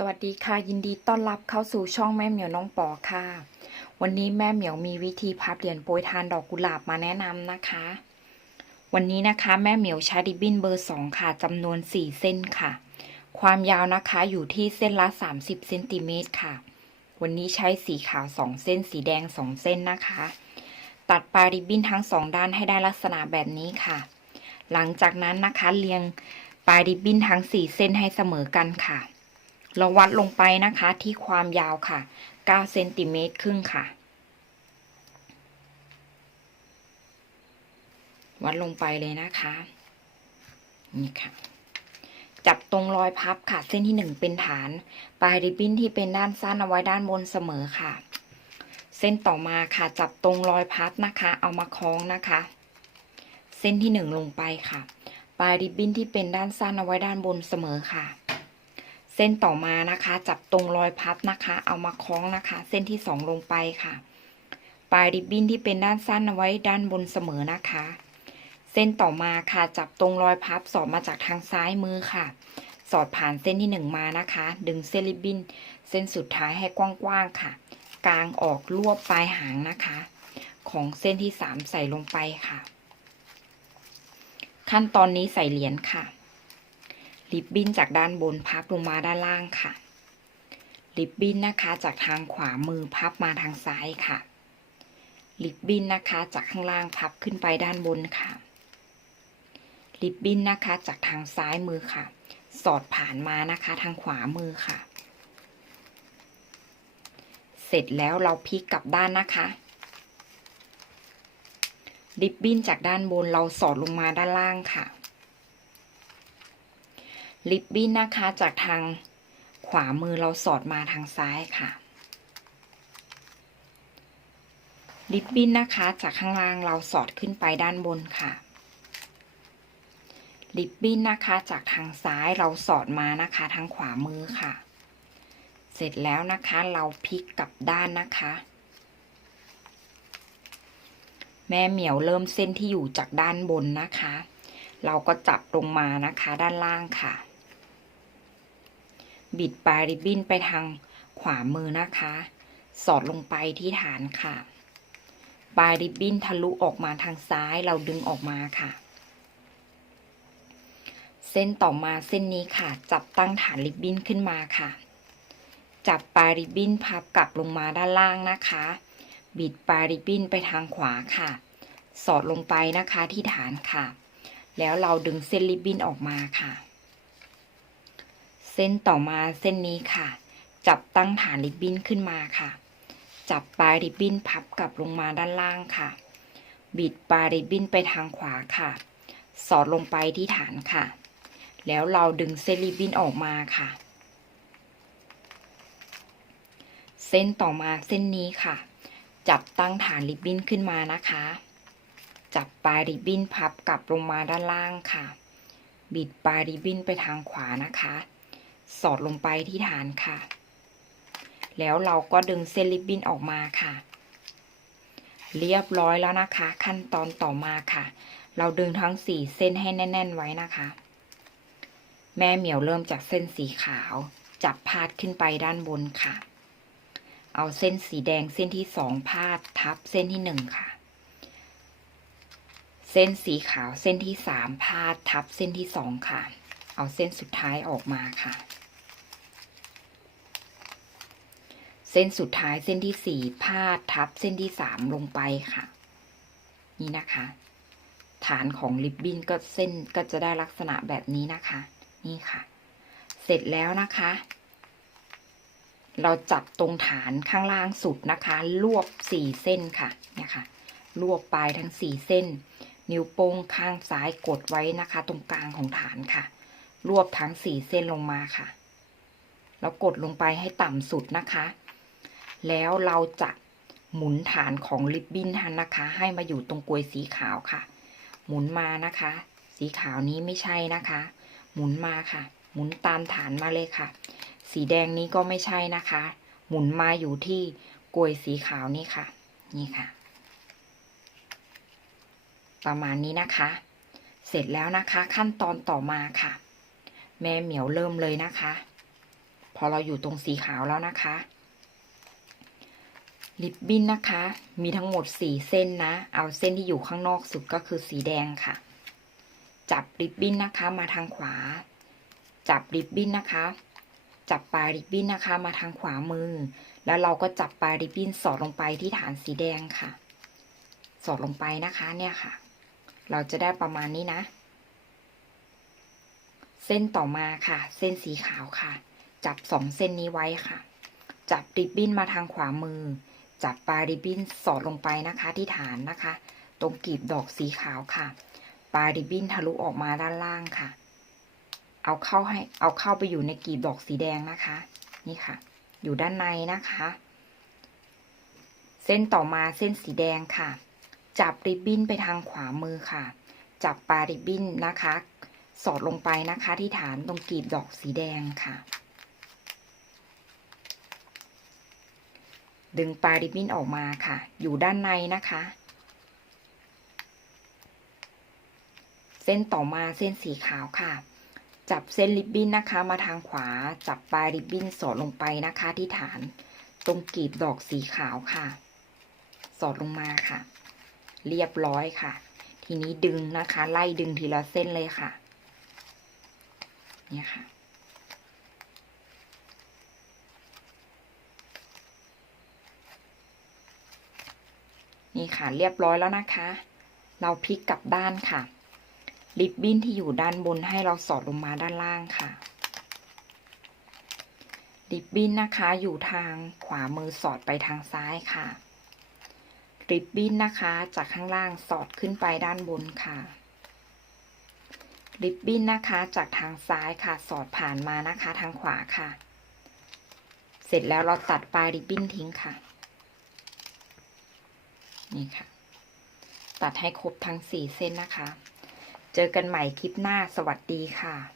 สวัสดีค่ะ ยินดีต้อนรับเข้าสู่ช่องแม่เหมียวน้องปอค่ะ วันนี้แม่เหมียวมีวิธีพับเหรียญโปรยทานดอกกุหลาบมาแนะนำนะคะ วันนี้นะคะแม่เหมียวใช้ริบบินเบอร์2ค่ะจำนวน4เส้นค่ะ ความยาวนะคะอยู่ที่เส้นละ30เซนติเมตรค่ะ วันนี้ใช้สีขาว2เส้น สีแดง2เส้นนะคะ ตัดปลายริบบิ้นทั้ง2ด้านให้ได้ลักษณะแบบนี้ค่ะ หลังจากนั้นนะคะเรียงปลายริบบิ้นทั้ง4เส้นให้เสมอกันค่ะ เราวัดลงไปนะคะที่ความยาวค่ะ9เซนติเมตรครึ่งค่ะ วัดลงไปเลยนะคะ นี่ค่ะ จับตรงรอยพับค่ะ เส้นที่1เป็นฐาน ปลายริบบิ้นที่เป็นด้านสั้นเอาไว้ด้านบนเสมอค่ะ เส้นต่อมาค่ะจับตรงรอยพับนะคะ เอามาคล้องนะคะ เส้นที่1ลงไปค่ะ ปลายริบบิ้นที่เป็นด้านสั้นเอาไว้ด้านบนเสมอค่ะ เส้นต่อมานะคะ จับตรงรอยพับนะคะ เอามาคล้องนะคะ เส้นที่สองลงไปค่ะ ปลายริบบิ้นที่เป็นด้านสั้นเอาไว้ด้านบนเสมอนะคะ เส้นต่อมาค่ะ จับตรงรอยพับสอดมาจากทางซ้ายมือค่ะ สอดผ่านเส้นที่หนึ่งมานะคะ ดึงเส้นริบบิ้น เส้นสุดท้ายให้กว้างๆค่ะ กลางออกรวบปลายหางนะคะ ของเส้นที่สามใส่ลงไปค่ะ ขั้นตอนนี้ใส่เหรียญค่ะ ริบบิ้นจากด้านบนพับลงมาด้านล่างค่ะ ริบบิ้นนะคะจากทางขวามือพับมาทางซ้ายค่ะ ริบบิ้นนะคะจากข้างล่างพับขึ้นไปด้านบนค่ะ ริบบิ้นนะคะจากทางซ้ายมือค่ะ สอดผ่านมานะคะทางขวามือค่ะ เสร็จแล้วเราพลิกกลับด้านนะคะริบบิ้นจากด้านบนเราสอดลงมาด้านล่างค่ะ ริบบิ้นนะคะจากทางขวามือเราสอดมาทางซ้ายค่ะริบบิ้นนะคะจากข้างล่างเราสอดขึ้นไปด้านบนค่ะริบบิ้นนะคะจากทางซ้ายเราสอดมานะคะทางขวามือค่ะ เสร็จแล้วนะคะเราพลิกกลับด้านนะคะ แม่เหมียวเริ่มเส้นที่อยู่จากด้านบนนะคะ เราก็จับลงมานะคะด้านล่างค่ะ บิดปลายริบบิ้นไปทางขวามือนะคะ สอดลงไปที่ฐานค่ะ ปลายริบบิ้นทะลุออกมาทางซ้ายเราดึงออกมาค่ะ เส้นต่อมาเส้นนี้ค่ะ จับตั้งฐานริบบิ้นขึ้นมาค่ะ จับปลายริบบิ้นพับกลับลงมาด้านล่างนะคะ บิดปลายริบบิ้นไปทางขวาค่ะ สอดลงไปนะคะที่ฐานค่ะ แล้วเราดึงเส้นริบบิ้นออกมาค่ะ เส้นต่อมาเส้นนี้ค่ะ จับตั้งฐานริบบิ้นขึ้นมาค่ะ จับปลายริบบิ้นพับกลับลงมาด้านล่างค่ะ บิดปลายริบบิ้นไปทางขวาค่ะ สอดลงไปที่ฐานค่ะ แล้วเราดึงเส้นริบบิ้นออกมาค่ะ เส้นต่อมาเส้นนี้ค่ะ จับตั้งฐานริบบิ้นขึ้นมานะคะ จับปลายริบบิ้นพับกลับลงมาด้านล่างค่ะ บิดปลายริบบิ้นไปทางขวานะคะ สอดลงไปที่ฐานค่ะ แล้วเราก็ดึงเส้นริบบิ้นออกมาค่ะ เรียบร้อยแล้วนะคะ ขั้นตอนต่อมาค่ะ เราดึงทั้งสี่เส้นให้แน่น ๆ ไว้นะคะ แม่เหมียวเริ่มจากเส้นสีขาว จับพาดขึ้นไปด้านบนค่ะ เอาเส้นสีแดงเส้นที่สองพาดทับเส้นที่หนึ่งค่ะเส้นสีขาวเส้นที่สามพาดทับเส้นที่สองค่ะ เอาเส้นสุดท้ายออกมาค่ะ เส้นสุดท้ายเส้นที่สี่พาดทับเส้นที่สามลงไปค่ะ นี่นะคะ ฐานของริบบิ้นก็เส้นก็จะได้ลักษณะแบบนี้นะคะ นี่ค่ะ เสร็จแล้วนะคะ เราจับตรงฐานข้างล่างสุดนะคะ รวบสี่เส้นค่ะเนี่ยค่ะ รวบปลายทั้งสี่เส้น นิ้วโป้งข้างซ้ายกดไว้นะคะ ตรงกลางของฐานค่ะ รวบทั้งสี่เส้นลงมาค่ะ แล้วกดลงไปให้ต่ำสุดนะคะ แล้วเราจะหมุนฐานของริบบิ้นทันนะคะ ให้มาอยู่ตรงกลวยสีขาวค่ะ หมุนมานะคะ สีขาวนี้ไม่ใช่นะคะ หมุนมาค่ะ หมุนตามฐานมาเลยค่ะ สีแดงนี้ก็ไม่ใช่นะคะ หมุนมาอยู่ที่กลวยสีขาวนี่ค่ะ นี่ค่ะ ประมาณนี้นะคะ เสร็จแล้วนะคะขั้นตอนต่อมาค่ะ แม่เหมียวเริ่มเลยนะคะ พอเราอยู่ตรงสีขาวแล้วนะคะ ริบบิ้นนะคะ มีทั้งหมดสี่เส้นนะ เอาเส้นที่อยู่ข้างนอกสุดก็คือสีแดงค่ะ จับริบบิ้นนะคะมาทางขวา จับริบบิ้นนะคะ จับปลายริบบิ้นนะคะ มาทางขวามือ แล้วเราก็จับปลายริบบิ้นสอดลงไปที่ฐานสีแดงค่ะ สอดลงไปนะคะเนี่ยค่ะ เราจะได้ประมาณนี้นะ เส้นต่อมาค่ะ เส้นสีขาวค่ะ จับสองเส้นนี้ไว้ค่ะ จับริบบิ้นมาทางขวามือ จับปลายริบบิ้นสอดลงไปนะคะที่ฐานนะคะ ตรงกลีบดอกสีขาวค่ะ ปลายริบบิ้นทะลุออกมาด้านล่างค่ะ เอาเข้าให้เอาเข้าไปอยู่ในกลีบดอกสีแดงนะคะ นี่ค่ะ อยู่ด้านในนะคะ เส้นต่อมาเส้นสีแดงค่ะ จับริบบิ้นไปทางขวามือค่ะ จับปลายริบบิ้นนะคะ สอดลงไปนะคะที่ฐานตรงกลีบดอกสีแดงค่ะ ดึงปลายริบบิ้นออกมาค่ะ อยู่ด้านในนะคะ เส้นต่อมาเส้นสีขาวค่ะ จับเส้นริบบิ้นนะคะ มาทางขวา จับปลายริบบิ้นสอดลงไปนะคะ ที่ฐานตรงกลีบดอกสีขาวค่ะ สอดลงมาค่ะ เรียบร้อยค่ะ ทีนี้ดึงนะคะ ไล่ดึงทีละเส้นเลยค่ะ เนี่ยค่ะ นี่ค่ะเรียบร้อยแล้วนะคะ เราพลิกกลับด้านค่ะ ริบบิ้นที่อยู่ด้านบนให้เราสอดลงมาด้านล่างค่ะ ริบบิ้นนะคะอยู่ทางขวามือสอดไปทางซ้ายค่ะ ริบบิ้นนะคะจากข้างล่างสอดขึ้นไปด้านบนค่ะริบบิ้นนะคะจากทางซ้ายค่ะสอดผ่านมานะคะทางขวาค่ะ เสร็จแล้วเราตัดปลายริบบิ้นทิ้งค่ะ นี่ค่ะ ตัดให้ครบทั้งสี่เส้นนะคะ เจอกันใหม่คลิปหน้าสวัสดีค่ะ